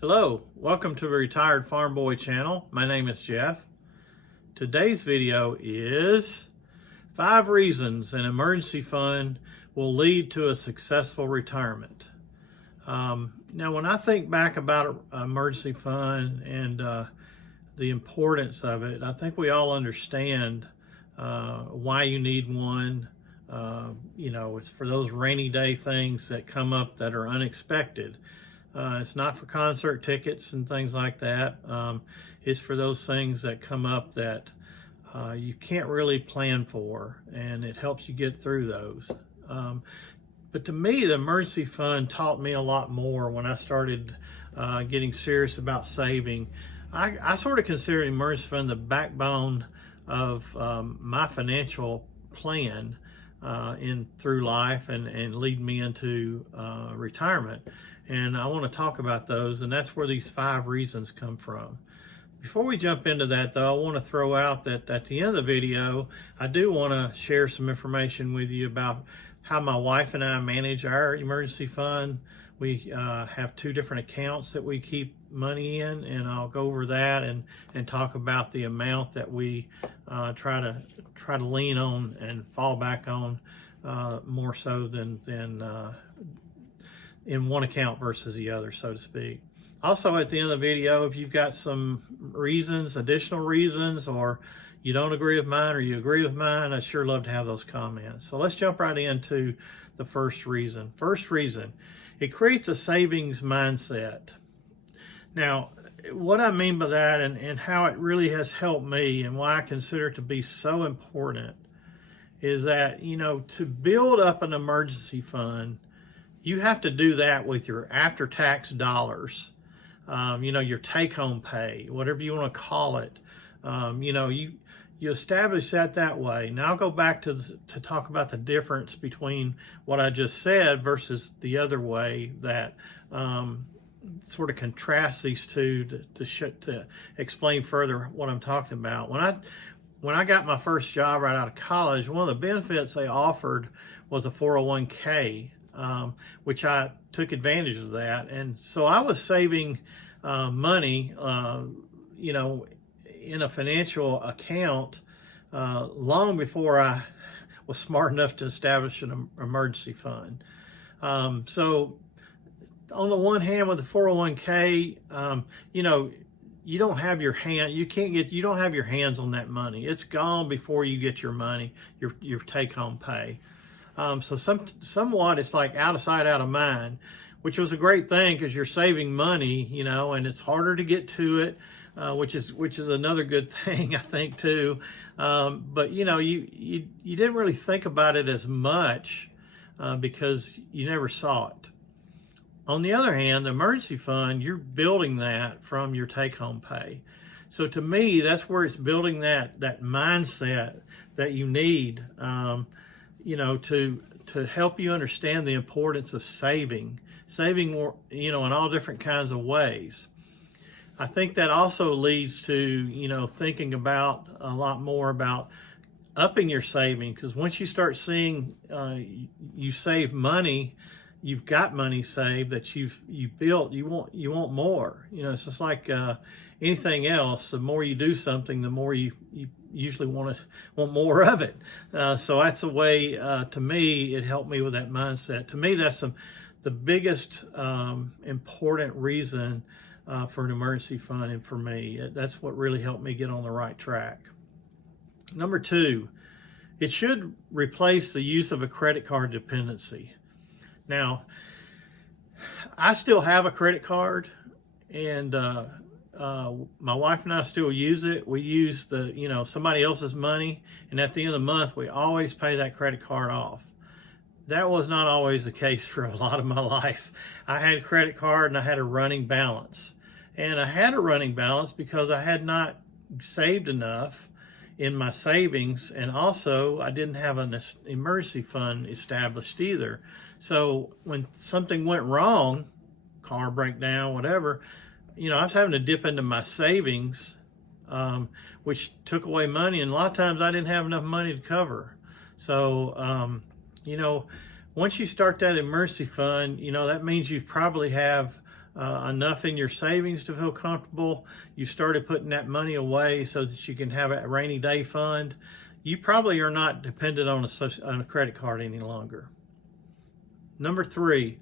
Hello, welcome to the Retired Farm Boy channel. My name is Jeff. Today's video is 5 reasons an emergency fund will lead to a successful retirement. Now, when I think back about an emergency fund and the importance of it, I think we all understand why you need one. It's for those rainy day things that come up that are unexpected. It's not for concert tickets and things like that. It's for those things that come up that you can't really plan for, and it helps you get through those. But to me, the emergency fund taught me a lot more when I started getting serious about saving. I sort of consider the emergency fund the backbone of my financial plan through life and lead me into retirement. And I want to talk about those, and that's where these 5 reasons come from. Before we jump into that, though, I want to throw out that at the end of the video, I do want to share some information with you about how my wife and I manage our emergency fund. We have 2 different accounts that we keep money in, and I'll go over that and talk about the amount that we try to lean on and fall back on more so than in one account versus the other, so to speak. Also, at the end of the video, if you've got some reasons, additional reasons, or you don't agree with mine or you agree with mine, I'd sure love to have those comments. So let's jump right into the first reason. First reason, it creates a savings mindset. Now, what I mean by that and how it really has helped me and why I consider it to be so important is that, to build up an emergency fund, you have to do that with your after-tax dollars, your take-home pay, whatever you want to call it. You establish that way. Now I'll go back to talk about the difference between what I just said versus the other way that sort of contrasts these two to explain further what I'm talking about. When I got my first job right out of college, one of the benefits they offered was a 401k. Which I took advantage of that. And so I was saving money, in a financial account long before I was smart enough to establish an emergency fund. So on the one hand, with the 401k, you don't have your you don't have your hands on that money. It's gone before you get your money, your take-home pay. So somewhat it's like out of sight, out of mind, which was a great thing because you're saving money, and it's harder to get to it, which is another good thing, I think, too. But you didn't really think about it as much because you never saw it. On the other hand, the emergency fund, you're building that from your take-home pay. So to me, that's where it's building that mindset that you need. To help you understand the importance of saving, in all different kinds of ways. I think that also leads to, thinking about a lot more about upping your saving, because once you start seeing you save money, you've got money saved that you've built, you want more. It's just like anything else. The more you do something, the more you usually want more of it. So that's a way, to me, it helped me with that mindset. To me, that's the biggest important reason for an emergency fund, and for me, that's what really helped me get on the right track. Number 2, it should replace the use of a credit card dependency. Now, I still have a credit card, and my wife and I still use it. We use somebody else's money, and at the end of the month, we always pay that credit card off. That was not always the case for a lot of my life. I had a credit card and I had a running balance. And I had a running balance because I had not saved enough in my savings, and also I didn't have an emergency fund established either. So when something went wrong, car breakdown, whatever, I was having to dip into my savings, which took away money, and a lot of times I didn't have enough money to cover. So, once you start that emergency fund, that means you probably have enough in your savings to feel comfortable. You started putting that money away so that you can have a rainy day fund. You probably are not dependent on a credit card any longer. Number 3,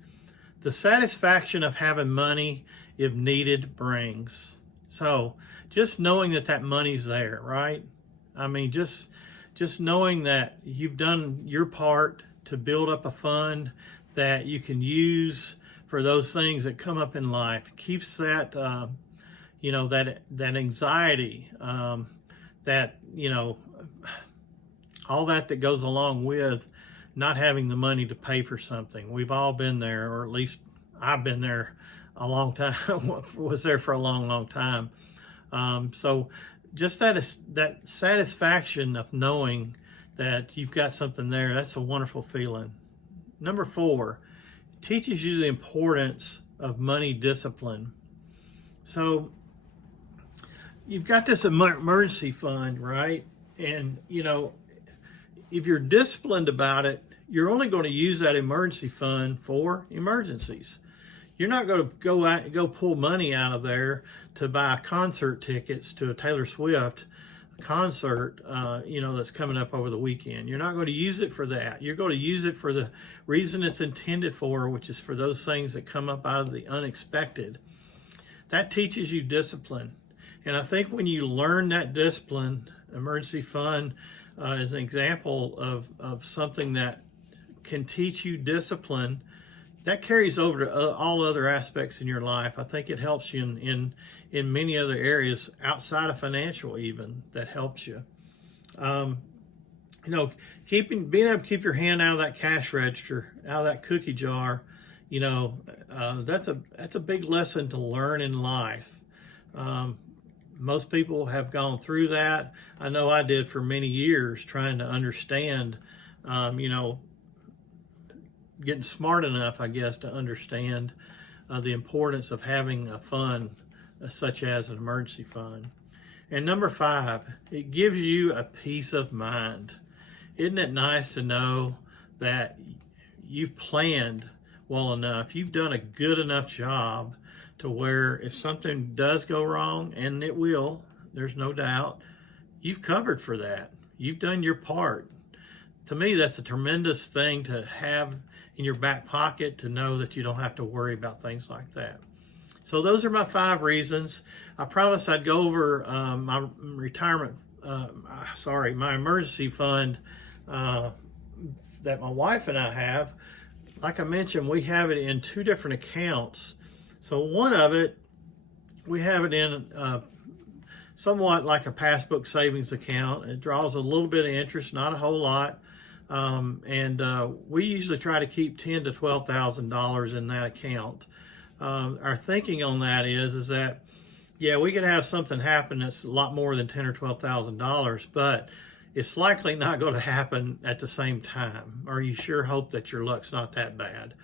the satisfaction of having money if needed brings. So just knowing that that money's there, right? I mean, just knowing that you've done your part to build up a fund that you can use for those things that come up in life keeps that, that anxiety, that, all that goes along with not having the money to pay for something. We've all been there, or at least I've been there a long time, was there for a long, long time. So just that satisfaction of knowing that you've got something there, that's a wonderful feeling. Number 4, it teaches you the importance of money discipline. So you've got this emergency fund, right? And, if you're disciplined about it, you're only going to use that emergency fund for emergencies. You're not going to go pull money out of there to buy concert tickets to a Taylor Swift concert, that's coming up over the weekend. You're not going to use it for that. You're going to use it for the reason it's intended for, which is for those things that come up out of the unexpected. That teaches you discipline. And I think when you learn that discipline, emergency fund is an example of something that can teach you discipline. That carries over to all other aspects in your life. I think it helps you in many other areas outside of financial, even, that helps you. Being able to keep your hand out of that cash register, out of that cookie jar, that's a big lesson to learn in life. Most people have gone through that. I know I did for many years, trying to understand, getting smart enough, I guess, to understand the importance of having a fund such as an emergency fund. And number 5, it gives you a peace of mind. Isn't it nice to know that you've planned well enough, you've done a good enough job to where if something does go wrong, and it will, there's no doubt, you've covered for that. You've done your part. To me, that's a tremendous thing to have in your back pocket, to know that you don't have to worry about things like that. So those are my 5 reasons. I promised I'd go over my my emergency fund that my wife and I have. Like I mentioned, we have it in 2 different accounts. So one of it, we have it in somewhat like a passbook savings account. It draws a little bit of interest, not a whole lot. We usually try to keep $10,000 to $12,000 in that account. Our thinking on that is that, yeah, we could have something happen that's a lot more than $10,000 or $12,000, but it's likely not going to happen at the same time, or you sure hope that your luck's not that bad.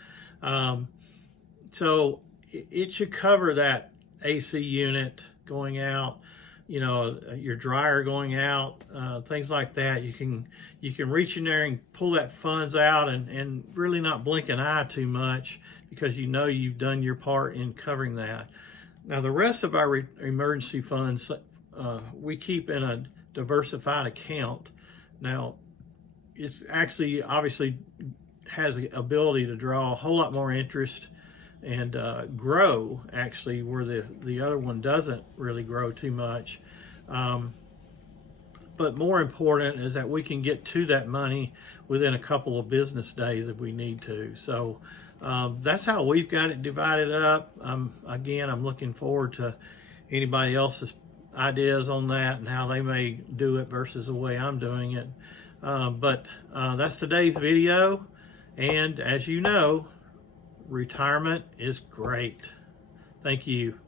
So it should cover that AC unit going out, your dryer going out, things like that. You can reach in there and pull that funds out and really not blink an eye too much, because you've done your part in covering that. Now the rest of our emergency funds we keep in a diversified account. Now it's actually obviously has the ability to draw a whole lot more interest and grow, actually, where the other one doesn't really grow too much. But more important is that we can get to that money within a couple of business days if we need to. So that's how we've got it divided up. Again, I'm looking forward to anybody else's ideas on that and how they may do it versus the way I'm doing it. But that's today's video. And as you know, retirement is great. Thank you.